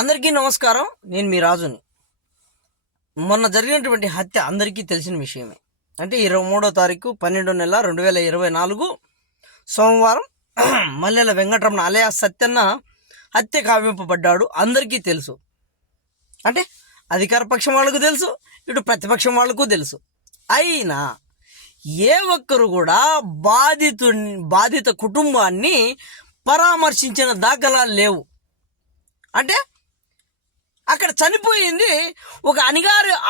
అందరికీ నమస్కారం. నేను మీ రాజుని. మొన్న జరిగినటువంటి హత్య అందరికీ తెలిసిన విషయమే. అంటే 23వ తారీఖు 12వ నెల 2024 సోమవారం మల్లెల వెంకటరమణ అలియా సత్యన్న హత్య కావింపబడ్డాడు. అందరికీ తెలుసు. అంటే అధికార పక్షం వాళ్ళకు తెలుసు, ఇటు ప్రతిపక్షం వాళ్ళకు తెలుసు. అయినా ఏ ఒక్కరు కూడా బాధిత కుటుంబాన్ని పరామర్శించిన దాఖలాలు లేవు. అంటే అక్కడ చనిపోయింది ఒక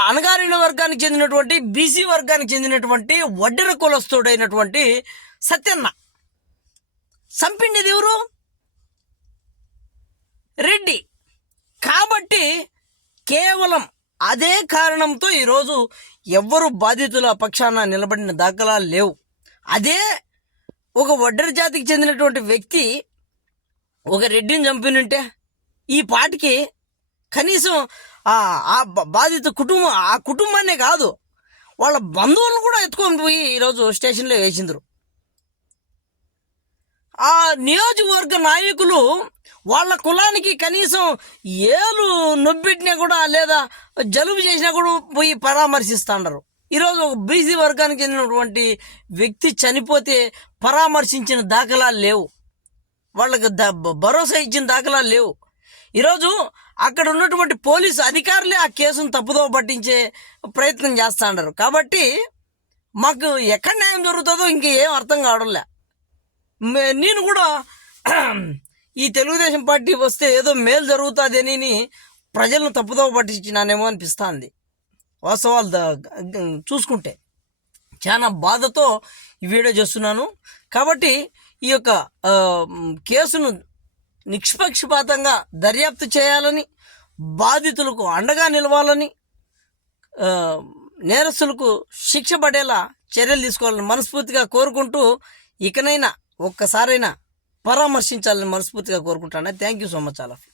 అణగారిన వర్గానికి చెందినటువంటి బీసీ వర్గానికి చెందినటువంటి వడ్డెర కులస్తుడైనటువంటి సత్యన్న. చంపిండేది ఎవరు? రెడ్డి. కాబట్టి కేవలం అదే కారణంతో ఈరోజు ఎవ్వరు బాధితుల పక్షాన నిలబడిన దాఖలాలు లేవు. అదే ఒక వడ్డెర జాతికి చెందినటువంటి వ్యక్తి ఒక రెడ్డిని చంపినుంటే ఈ పాటికి కనీసం ఆ బాధిత ఆ కుటుంబాన్నే కాదు, వాళ్ళ బంధువులను కూడా ఎత్తుకొని పోయి ఈరోజు స్టేషన్లో వేసిండ్రు. ఆ నియోజకవర్గ నాయకులు వాళ్ళ కులానికి కనీసం ఏలు నొబ్బెట్టినా కూడా లేదా జలుబు చేసినా కూడా పోయి పరామర్శిస్తున్నారు. ఈరోజు ఒక బీసీ వర్గానికి చెందినటువంటి వ్యక్తి చనిపోతే పరామర్శించిన దాఖలాలు లేవు, వాళ్ళకి భరోసా ఇచ్చిన దాఖలాలు లేవు. ఈరోజు అక్కడ ఉన్నటువంటి పోలీసు అధికారులే ఆ కేసును తప్పుదోవ పట్టించే ప్రయత్నం చేస్తూ ఉన్నారు. కాబట్టి మాకు ఎక్కడ న్యాయం జరుగుతుందో ఇంకేం అర్థం కావడంలే. నేను కూడా ఈ తెలుగుదేశం పార్టీ వస్తే ఏదో మేలు జరుగుతుందని ప్రజలను తప్పుదోవ పట్టించినానేమో అనిపిస్తుంది. వాస్తవాలు చూసుకుంటే చాలా బాధతో ఈ వీడియో చేస్తున్నాను. కాబట్టి ఈ యొక్క కేసును నిష్పక్షపాతంగా దర్యాప్తు చేయాలని, బాధితులకు అండగా నిలవాలని, నేరస్తులకు శిక్ష పడేలా చర్యలు తీసుకోవాలని మనస్ఫూర్తిగా కోరుకుంటూ, ఇకనైనా ఒక్కసారైనా పరామర్శించాలని మనస్ఫూర్తిగా కోరుకుంటాను. Thank you so much all of you.